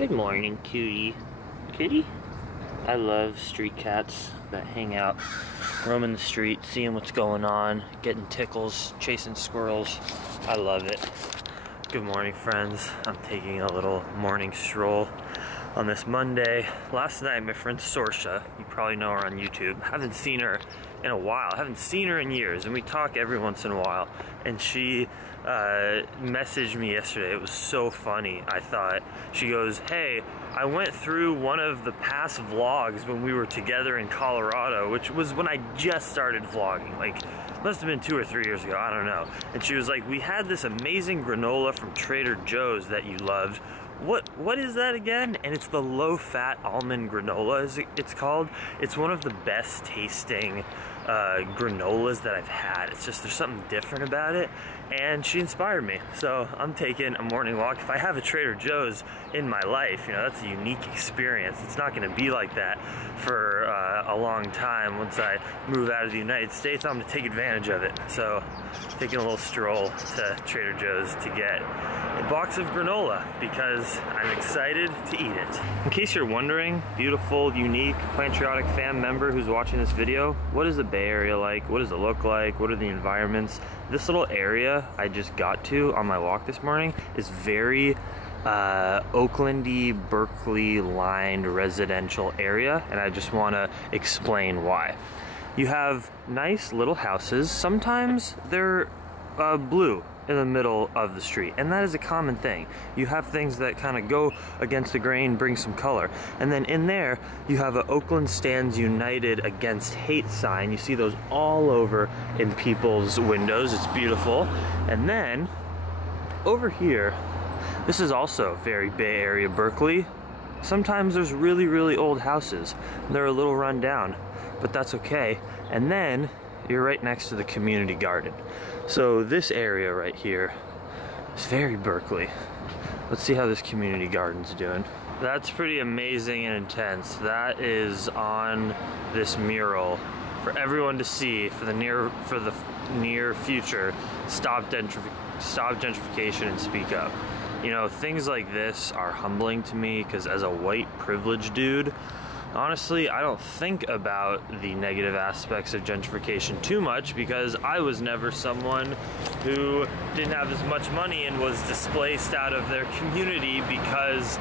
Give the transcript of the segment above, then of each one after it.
Good morning, cutie. Kitty? I love street cats that hang out, roaming the street, seeing what's going on, getting tickles, chasing squirrels. I love it. Good morning, friends. I'm taking a little morning stroll on this Monday. Last night, my friend Sorsha, you probably know her on YouTube. Haven't seen her in a while. Haven't seen her in years, and we talk every once in a while. And she messaged me yesterday. It was so funny, I thought. She goes, "Hey, I went through one of the past vlogs when we were together in Colorado," which was when I just started vlogging. Like, must have been 2 or 3 years ago, I don't know. And she was like, "We had this amazing granola from Trader Joe's that you loved. What is that again?" And it's the low-fat almond granola, it's called. It's one of the best tasting granolas that I've had. It's just, there's something different about it, and she inspired me. So I'm taking a morning walk. If I have a Trader Joe's in my life, you know, that's a unique experience. It's not gonna be like that for a long time. Once I move out of the United States, I'm gonna take advantage of it. So taking a little stroll to Trader Joe's to get a box of granola because I'm excited to eat it. In case you're wondering, beautiful, unique Plantriotic fan member who's watching this video, what is the Bay Area like? What does it look like? What are the environments? This little area I just got to on my walk this morning is very Oaklandy, Berkeley lined residential area, and I just want to explain why. You have nice little houses. Sometimes they're blue in the middle of the street, and that is a common thing. You have things that kind of go against the grain, bring some color, and then in there you have a Oakland Stands United Against Hate sign. You see those all over in people's windows. It's beautiful. And then over here, this is also very Bay Area, Berkeley. Sometimes there's really, really old houses. They're a little run down, but that's okay. And then you're right next to the community garden. So this area right here is very Berkeley. Let's see how this community garden's doing. That's pretty amazing and intense. That is on this mural for everyone to see for the near future. Stop gentrification and speak up. You know, things like this are humbling to me because as a white privileged dude, honestly, I don't think about the negative aspects of gentrification too much because I was never someone who didn't have as much money and was displaced out of their community because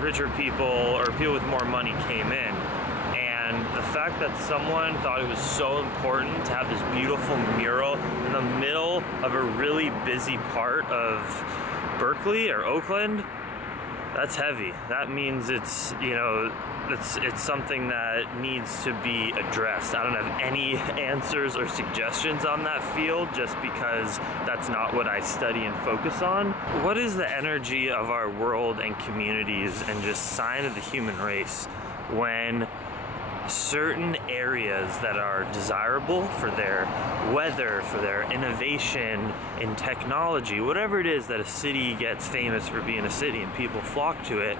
richer people or people with more money came in. And the fact that someone thought it was so important to have this beautiful mural in the middle of a really busy part of Berkeley or Oakland, that's heavy. That means it's, you know, it's something that needs to be addressed. I don't have any answers or suggestions on that field just because that's not what I study and focus on. What is the energy of our world and communities and just sign of the human race when certain areas that are desirable for their weather, for their innovation in technology, whatever it is that a city gets famous for being a city and people flock to it,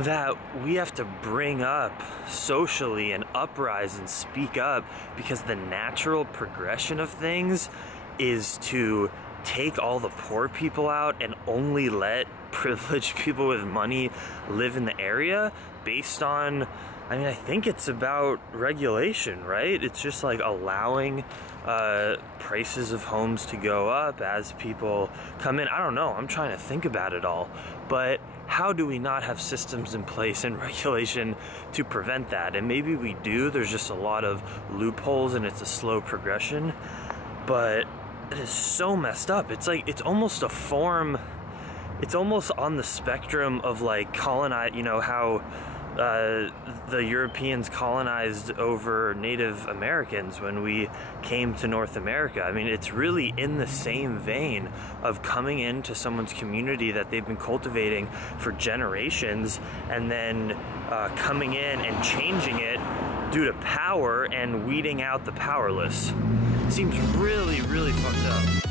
that we have to bring up socially and uprise and speak up because the natural progression of things is to take all the poor people out and only let privileged people with money live in the area based on, I mean, I think it's about regulation, right? It's just like allowing prices of homes to go up as people come in. I don't know, I'm trying to think about it all. But how do we not have systems in place and regulation to prevent that? And maybe we do, there's just a lot of loopholes and it's a slow progression. But it is so messed up. It's like, it's almost a form, it's almost on the spectrum of like colonize, you know, how the Europeans colonized over Native Americans when we came to North America. I mean, it's really in the same vein of coming into someone's community that they've been cultivating for generations and then coming in and changing it due to power and weeding out the powerless. Seems really, really fucked up.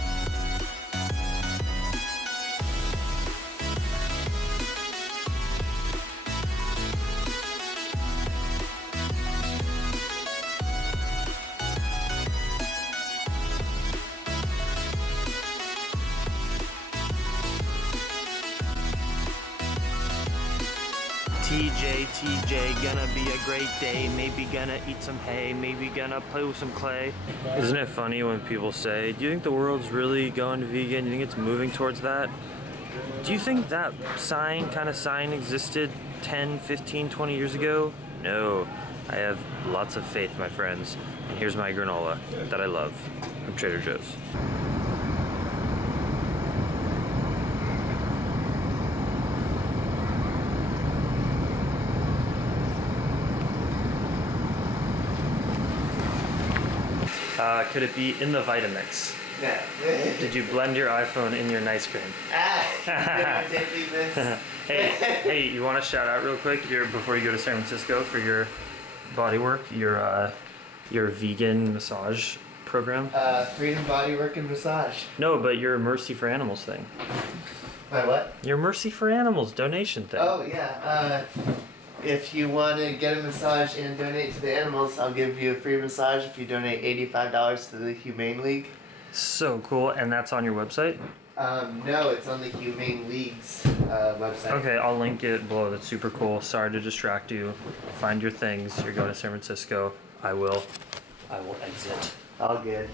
TJ, gonna be a great day. Maybe gonna eat some hay, maybe gonna play with some clay. Isn't it funny when people say, do you think the world's really going to vegan? Do you think it's moving towards that? Do you think that kind of sign existed 10, 15, 20 years ago? No. I have lots of faith, my friends. And here's my granola that I love from Trader Joe's. Could it be in the Vitamix? No. Did you blend your iPhone in your nice cream? Hey, you want to shout out real quick before you go to San Francisco for your body work, your vegan massage program? Freedom Body Work and Massage. No, but your Mercy for Animals thing. My what? Your Mercy for Animals donation thing. Oh, yeah. If you want to get a massage and donate to the animals, I'll give you a free massage if you donate $85 to the Humane League. So cool, and that's on your website? No, it's on the Humane League's website. Okay, I'll link it below. That's super cool. Sorry to distract you. Find your things. You're going to San Francisco. I will exit. All good.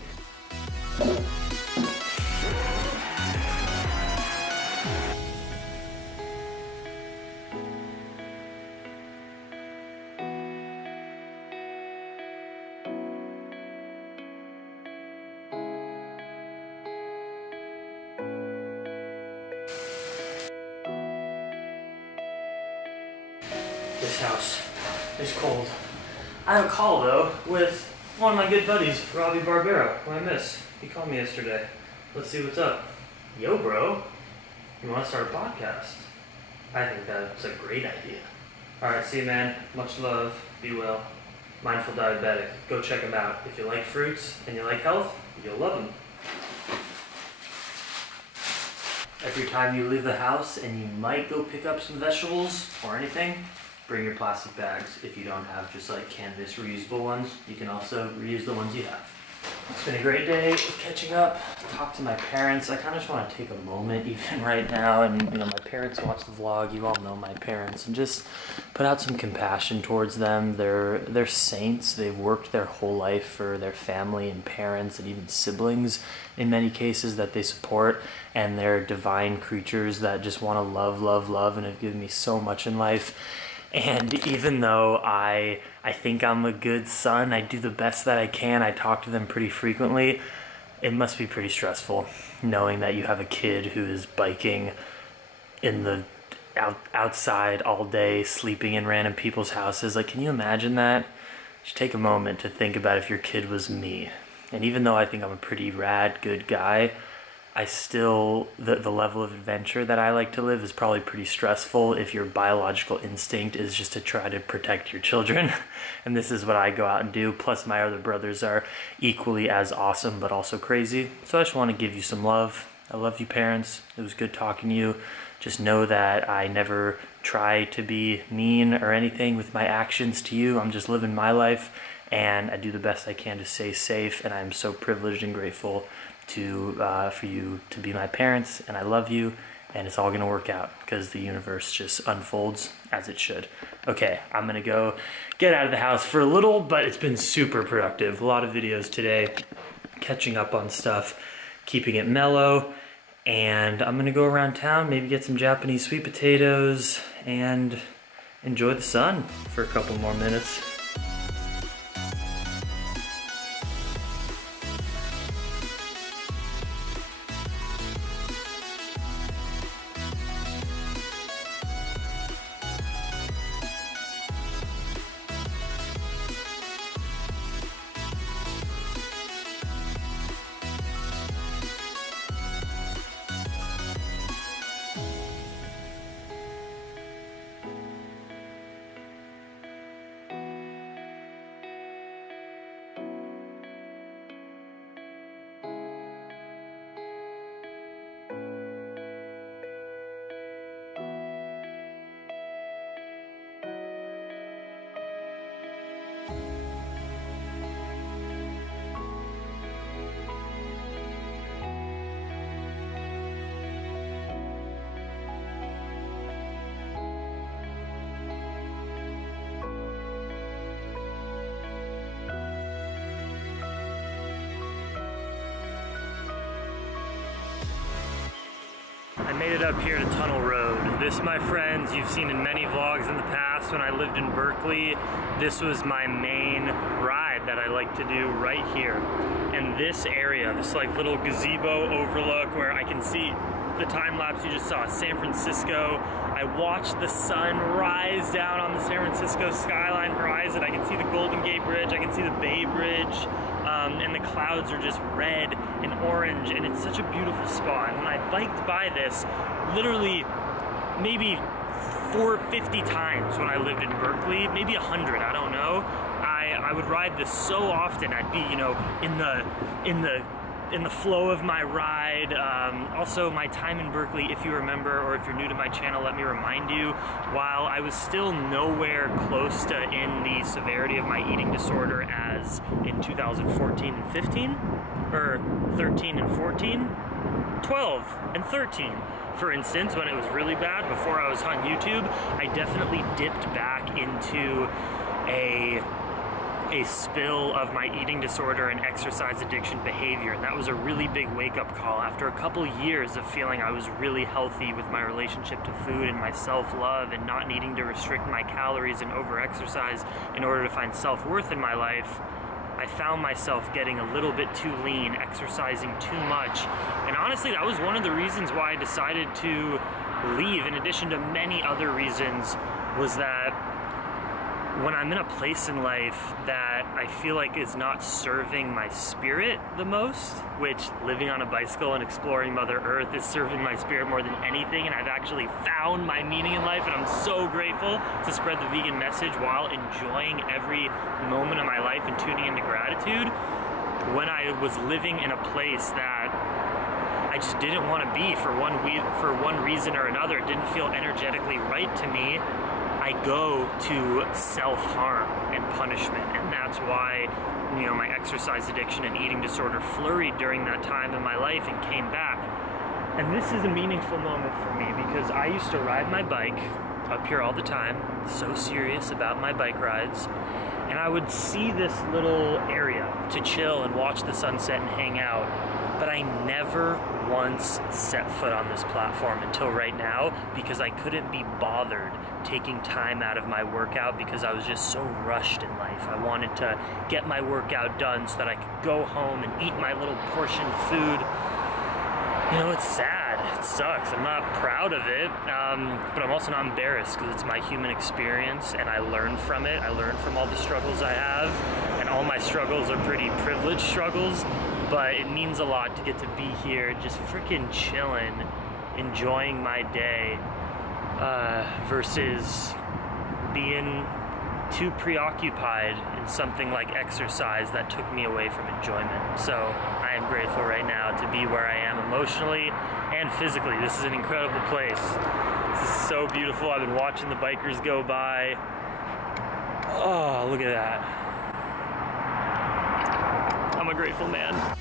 This house is cold. I have a call though with one of my good buddies, Robbie Barbero, who I miss. He called me yesterday. Let's see what's up. Yo, bro, you want to start a podcast? I think that's a great idea. All right, see you, man. Much love. Be well. Mindful Diabetic. Go check him out. If you like fruits and you like health, you'll love him. Every time you leave the house and you might go pick up some vegetables or anything, bring your plastic bags. If you don't have just like canvas reusable ones, you can also reuse the ones you have. It's been a great day of catching up, talk to my parents. I kind of just want to take a moment even right now, and you know, my parents watch the vlog, you all know my parents, and just put out some compassion towards them. They're saints. They've worked their whole life for their family and parents and even siblings in many cases that they support, and they're divine creatures that just want to love, and have given me so much in life. And even though I think I'm a good son, I do the best that I can, I talk to them pretty frequently, it must be pretty stressful knowing that you have a kid who is biking in the outside all day, sleeping in random people's houses. Like, can you imagine that? Just take a moment to think about if your kid was me. And even though I think I'm a pretty rad, good guy, I still, the level of adventure that I like to live is probably pretty stressful if your biological instinct is just to try to protect your children. And this is what I go out and do. Plus my other brothers are equally as awesome, but also crazy. So I just want to give you some love. I love you, parents. It was good talking to you. Just know that I never try to be mean or anything with my actions to you. I'm just living my life, and I do the best I can to stay safe. And I'm so privileged and grateful for you to be my parents, and I love you, and it's all gonna work out because the universe just unfolds as it should. Okay, I'm gonna go get out of the house for a little, but it's been super productive. A lot of videos today, catching up on stuff, keeping it mellow, and I'm gonna go around town, maybe get some Japanese sweet potatoes, and enjoy the sun for a couple more minutes. made it up here to Tunnel Road. This, my friends, you've seen in many vlogs in the past when I lived in Berkeley. This was my main ride that I like to do right here. And this area, this like little gazebo overlook where I can see the time lapse you just saw, San Francisco. I watched the sun rise down on the San Francisco skyline horizon. I can see the Golden Gate Bridge, I can see the Bay Bridge, and the clouds are just red and orange, and it's such a beautiful spot. And when I biked by this, literally maybe 450 times when I lived in Berkeley, maybe 100, I don't know. I would ride this so often. I'd be, you know, in the flow of my ride. Also, my time in Berkeley, if you remember, or if you're new to my channel, let me remind you, while I was still nowhere close to in the severity of my eating disorder as in 2014 and 15, or 13 and 14, 12 and 13. For instance, when it was really bad, before I was on YouTube, I definitely dipped back into a spill of my eating disorder and exercise addiction behavior. And that was a really big wake-up call after a couple years of feeling I was really healthy with my relationship to food and my self-love and not needing to restrict my calories and over-exercise in order to find self-worth in my life. I found myself getting a little bit too lean, exercising too much. And honestly, that was one of the reasons why I decided to leave, in addition to many other reasons, was that when I'm in a place in life that I feel like is not serving my spirit the most, which living on a bicycle and exploring Mother Earth is serving my spirit more than anything, and I've actually found my meaning in life, and I'm so grateful to spread the vegan message while enjoying every moment of my life and tuning into gratitude. When I was living in a place that I just didn't want to be for one reason or another, it didn't feel energetically right to me, I go to self-harm and punishment, and that's why, you know, my exercise addiction and eating disorder flurried during that time in my life and came back. And this is a meaningful moment for me because I used to ride my bike up here all the time, so serious about my bike rides, and I would see this little area to chill and watch the sunset and hang out, but I never once set foot on this platform until right now because I couldn't be bothered taking time out of my workout because I was just so rushed in life. I wanted to get my workout done so that I could go home and eat my little portioned food. You know, it's sad, it sucks, I'm not proud of it, but I'm also not embarrassed because it's my human experience and I learn from it. I learn from all the struggles I have, and all my struggles are pretty privileged struggles, but it means a lot to get to be here just freaking chilling, enjoying my day, versus being too preoccupied in something like exercise that took me away from enjoyment. So I am grateful right now to be where I am emotionally and physically. This is an incredible place. This is so beautiful. I've been watching the bikers go by. Oh, look at that. I'm a grateful man.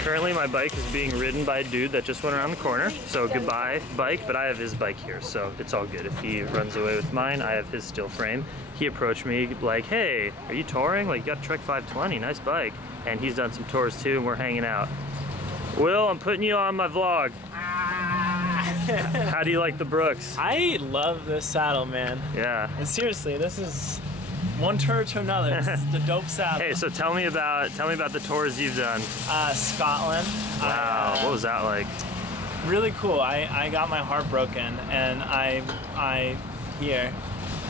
Currently my bike is being ridden by a dude that just went around the corner, so goodbye bike, but I have his bike here, so it's all good. If he runs away with mine, I have his steel frame. He approached me like, hey, are you touring? Like, you got a Trek 520, nice bike. And he's done some tours too, and we're hanging out. Will, I'm putting you on my vlog. How do you like the Brooks? I love this saddle, man. Yeah. And seriously, this is one tour to another. This is the dope saddle. Hey, so tell me about the tours you've done. Scotland. Wow, what was that like? Really cool. I got my heart broken, and I here,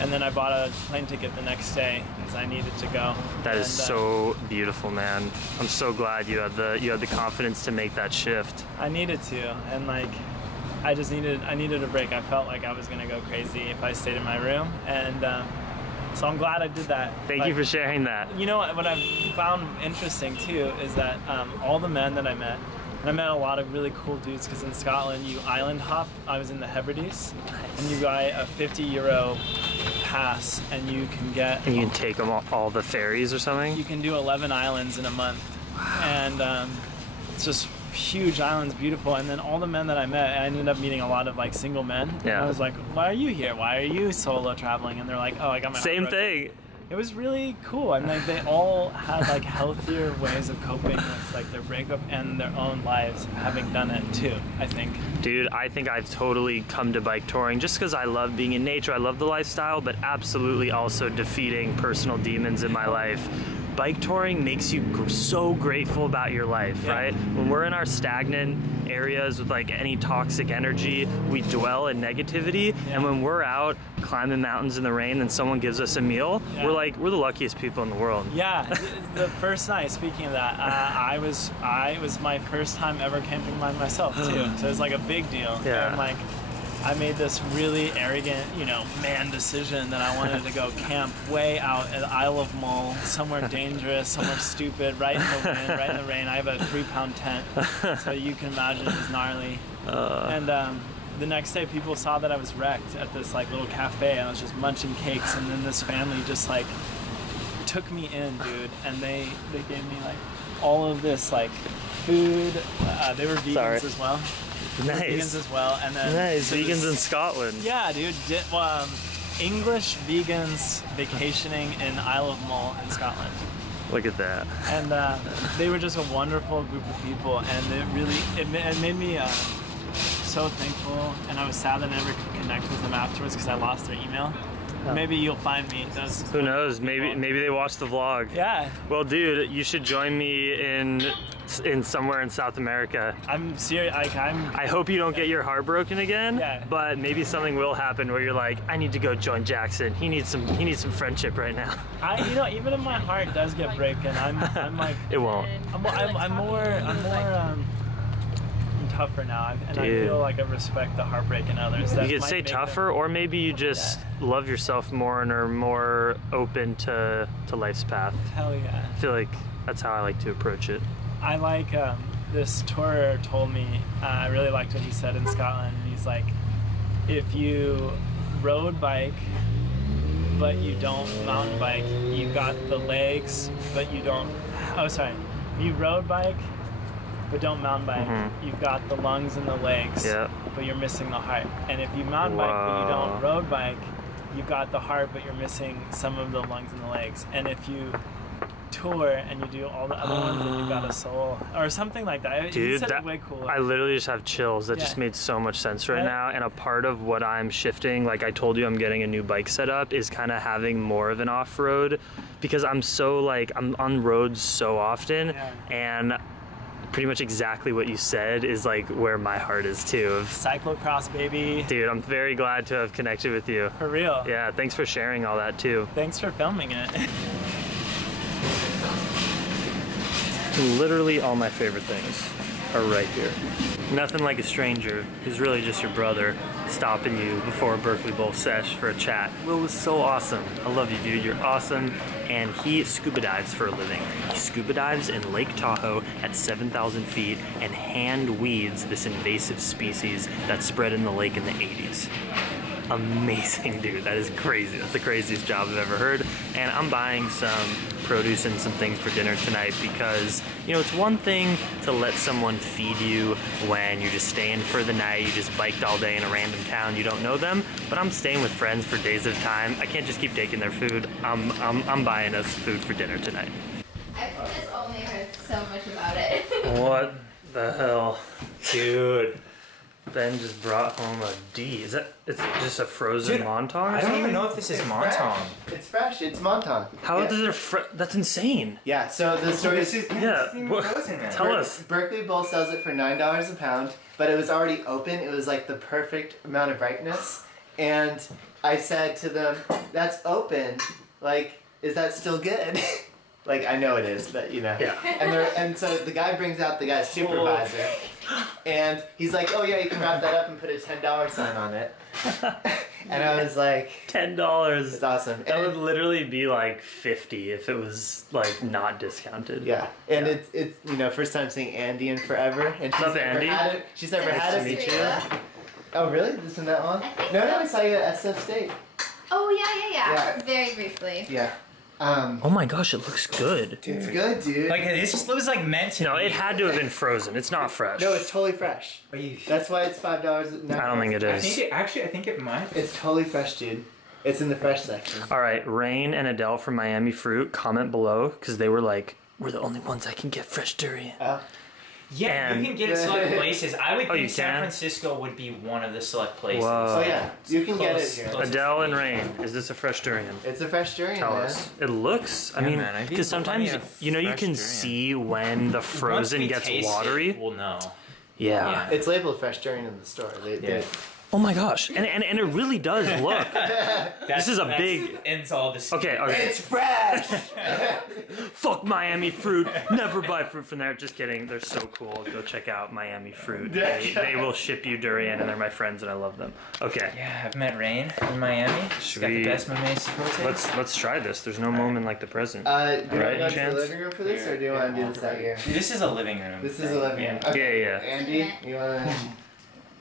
and then I bought a plane ticket the next day because I needed to go. That is so beautiful, man. I'm so glad you had the confidence to make that shift. I needed to, and like I needed a break. I felt like I was gonna go crazy if I stayed in my room, and so I'm glad I did that. Thank you for sharing that. You know what I found interesting too is that all the men that I met, and I met a lot of really cool dudes, because in Scotland you island hop. I was in the Hebrides, and you buy a €50 pass, and you can get. And you can take them all the ferries or something. You can do 11 islands in a month, and it's just huge islands, beautiful. And then all the men that I met, I ended up meeting a lot of like single men. Yeah. And I was like, why are you here? Why are you solo traveling? And they're like, oh, I got my same thing. It was really cool. I mean, like, they all had like healthier ways of coping with like their breakup and their own lives, having done it too, I think. Dude, I think I've totally come to bike touring just because I love being in nature. I love the lifestyle, but absolutely also defeating personal demons in my life. Bike touring makes you so grateful about your life, right? When we're in our stagnant areas with like any toxic energy, we dwell in negativity. And when we're out climbing mountains in the rain and someone gives us a meal, we're the luckiest people in the world. Yeah, the first night, speaking of that, it was my first time ever camping by myself too. So it was like a big deal. Yeah. And like, I made this really arrogant, man decision that I wanted to go camp way out at Isle of Mull, somewhere dangerous, somewhere stupid, right in the wind, right in the rain. I have a 3-pound tent, so you can imagine it was gnarly. And the next day, people saw that I was wrecked at this like little cafe, and I was just munching cakes. And then this family just like took me in, dude, and they gave me like all of this like food. They were vegans as well. Nice. Vegans as well, and then nice vegans in Scotland. Yeah, dude. English vegans vacationing in Isle of Mull in Scotland. Look at that. And they were just a wonderful group of people, and it made me so thankful. And I was sad that I never could connect with them afterwards because I lost their email. Oh. Maybe you'll find me. Who knows? Maybe they watched the vlog. Yeah. Well, dude, you should join me in somewhere in South America. I'm serious. I hope you don't get your heart broken again. Yeah. But maybe something will happen where you're like, I need to go join Jackson. He needs some friendship right now. Even if my heart does get broken, I'm like. It won't. I'm more tougher now, and I feel like I respect the heartbreak in others. You could say tougher, or maybe you just love yourself more and are more open to life's path. Hell yeah. I feel like that's how I like to approach it. I like, this tourer told me, I really liked what he said in Scotland, and he's like, if you road bike, but you don't mountain bike, you got the legs, but you don't, you road bike, but don't mountain bike, you've got the lungs and the legs, but you're missing the heart. And if you mountain bike, but you don't road bike, you've got the heart, but you're missing some of the lungs and the legs. And if you tour and you do all the other ones, then you've got a soul, or something like that. Dude, he said it way cooler. I literally just have chills. That just made so much sense right now. And a part of what I'm shifting, like I told you, I'm getting a new bike setup, is kind of having more of an off-road, because I'm on roads so often, and pretty much exactly what you said is like where my heart is too. Cyclocross, baby. Dude, I'm very glad to have connected with you. For real. Yeah, thanks for sharing all that too. Thanks for filming it. Literally all my favorite things are right here. Nothing like a stranger who's really just your brother stopping you before a Berkeley Bowl sesh for a chat. Will was so awesome. I love you, dude. You're awesome. And he scuba dives for a living. He scuba dives in Lake Tahoe at 7,000 feet and hand weeds this invasive species that spread in the lake in the 80s. Amazing, dude. That is crazy. That's the craziest job I've ever heard. And I'm buying some produce and some things for dinner tonight because, it's one thing to let someone feed you when you're just staying for the night, you just biked all day in a random town, you don't know them, but I'm staying with friends for days at a time. I can't just keep taking their food. I'm buying us food for dinner tonight. I've just only heard so much about it. What the hell? Dude. Ben just brought home a D. Is that? It's just a frozen Montauk? Or I don't even know if this is Montauk. It's fresh. It's Montauk. How does it? That's insane. Yeah. So the story is. Tell us. Berkeley Bull sells it for $9 a pound, but it was already open. It was like the perfect amount of ripeness, and I said to them, "That's open. Like, is that still good?" Like, I know it is, but you know. Yeah. And so the guy brings out the guy's supervisor, and he's like, "Oh yeah, you can wrap that up and put a $10 sign on it." And I was like, $10. "It's awesome." That would literally be like 50 if it was like not discounted. Yeah, and it's you know, first time seeing Andy in forever, and she's What's up, never Andy? had it. She's never had Nice to it. meet you. Oh really? Isn't that on? I think No, so. I saw you at SF State. Oh yeah. Yeah. Very briefly. Yeah. Oh my gosh, it looks good. It's good, dude. Like this was like meant to. No, be. it had to have been frozen. It's not fresh. No, it's totally fresh. Are you? That's why it's $5. I don't think it I is. think it actually. I think it might. It's totally fresh, dude. It's in the fresh section. All right, Rain and Adele from Miami Fruit, comment below because they were like, "We're the only ones that can get fresh durian." Yeah, And- you can get it select places. I would Oh, you think San can? Francisco would be one of the select places. Whoa. Oh yeah, you can get it Close. here. Close. Adele and Rain, is this a fresh durian? It's a fresh durian, Tell man. us. It looks. I Yeah, mean, man, I've because eaten sometimes plenty of you know you fresh can durian. see when the Once frozen we gets taste watery. it, we'll know. Yeah. It's labeled fresh durian in the store. They Oh my gosh, and it really does look. This is a That's big. ends all this. Okay. It's fresh. Fuck Miami Fruit. Never buy fruit from there. Just kidding. They're so cool. Go check out Miami Fruit. They will ship you durian, and they're my friends, and I love them. Okay. Yeah, I've met Rain in Miami. She's got the Sweet. best mamey chipotle. Let's try this. There's no moment like the present. Do you Right, want to go to the Chance? living room for this, or do you want to do this out here? This is a living room. This is a living room. Okay. Yeah. Andy, you want to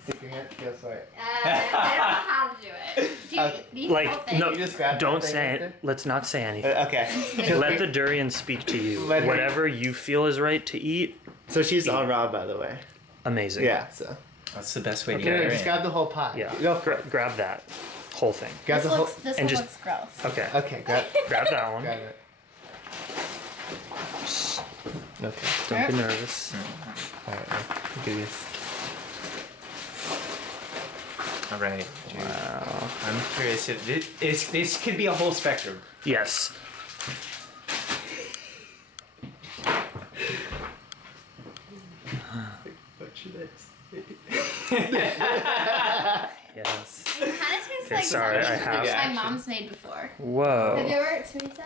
stick your hand? Go for it. I don't know how to do it. Do you, Okay. do you Like, whole thing? no, You just grab don't that thing say right it. Let's not say anything. Okay. Let the durian speak to you. Let her- Whatever you feel is right to eat, So she's all raw, by the way. amazing. Yeah. So. That's the best way to Okay, get it. just grab the whole pot. Yeah. Go for it. Grab that whole thing. Grab the whole. This and one just- looks gross. Okay. Okay. Grab. Grab that one. Grab it. Okay. Don't be nervous. All right. I'll do this. All right. Dude. Wow. I'm curious if this could be a whole spectrum. Yes. What should I say? Yes. It kind of tastes Okay, like sorry, something I have- that my mom's made before. Have you Whoa. ever, Teresa?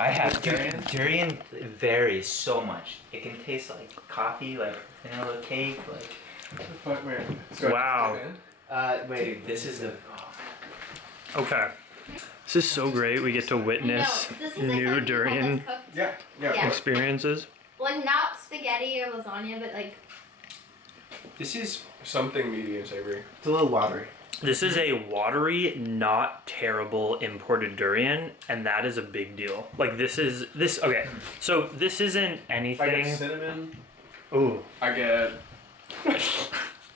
I have Durian? Durian varies so much. It can taste like coffee, like vanilla cake, like. Wow. Wait. Dude, this is the. Okay. This is so great. We get to witness No, this is new like durian Yeah. Yeah. experiences. Like not spaghetti or lasagna, but like This is. Something medium savory. It's a little watery. This is a watery, not terrible imported durian, and that is a big deal. Like this. Okay, so this isn't I anything. get cinnamon. Ooh. I get.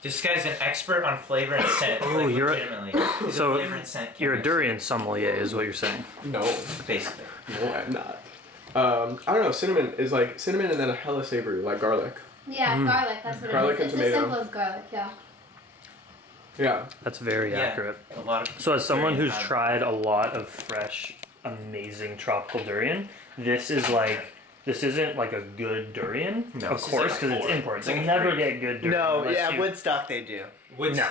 This guy's an expert on flavor and scent. Oh, like, you're a- legitimately. He's so a flavor and scent You're a chemist, durian sommelier, is what you're saying. No. basically. No, I'm not. I don't know. Cinnamon is like cinnamon and then a hella savory, like garlic. yeah, garlic. That's what Garlic it and is. It's as tomato. simple as garlic. Yeah. Yeah. That's very Yeah. accurate. A lot of. So as someone durian who's have- tried a lot of fresh, amazing tropical durian, this isn't like a good durian, No, of this is course, like a because it's four. imported. It's So like you a never three. get good durian. No, unless yeah, you- Woodstock they do. Woods- No.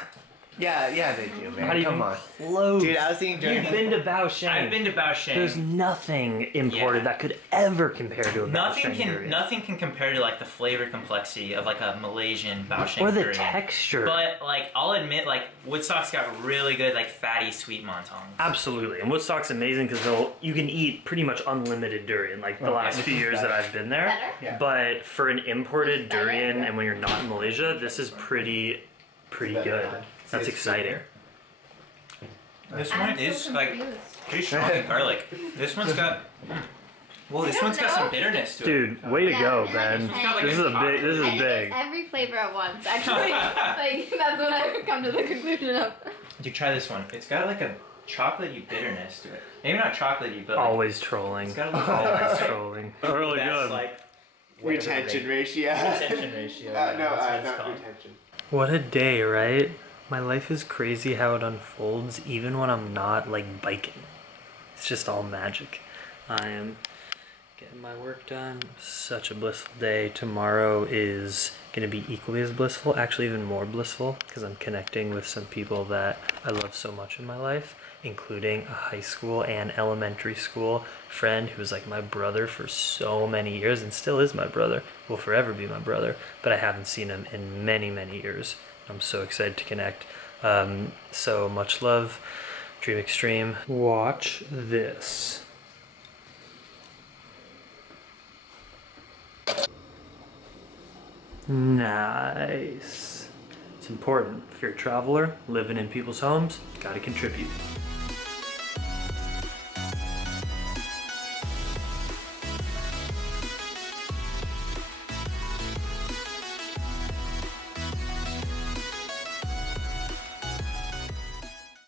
Yeah, they do, man. Not even Come on. close. Dude, I was eating durian. You've been to Baosheng. I've been to Baosheng. There's nothing imported Yeah. that could ever compare to a Nothing Baosheng can durian. nothing can compare to like the flavor complexity of like a Malaysian Baosheng Or the durian. texture. But like I'll admit, like Woodstock's got really good like fatty sweet montongs. Absolutely, and Woodstock's amazing because you can eat pretty much unlimited durian. Like the last few years that I've been there. Better? Yeah. But for an imported Better? durian, and when you're not in Malaysia, this is pretty Better. good. That's It's exciting. This I'm one so is like confused. pretty strong in garlic. This one's got. Well, this I don't one's got some know. bitterness to it. Dude, way to go, Yeah, Ben. it's got, like, This is a big. I This is think big. it's every flavor at once. Actually, like that's what I've come to the conclusion of. You try this one. It's got like a chocolatey bitterness to it. Maybe not chocolatey, but like, Always trolling. it's got a little Always trolling. Really that's good. like Retention ratio. retention ratio. No, that's what it's not called. retention. What a day, right? My life is crazy how it unfolds even when I'm not like biking. It's just all magic. I am getting my work done. Such a blissful day. Tomorrow is going to be equally as blissful, actually even more blissful, because I'm connecting with some people that I love so much in my life, including a high school and elementary school friend who was like my brother for so many years and still is my brother, will forever be my brother, but I haven't seen him in many, many years. I'm so excited to connect. So much love, Dream Extreme. Watch this. Nice. It's important. If you're a traveler, living in people's homes, gotta contribute.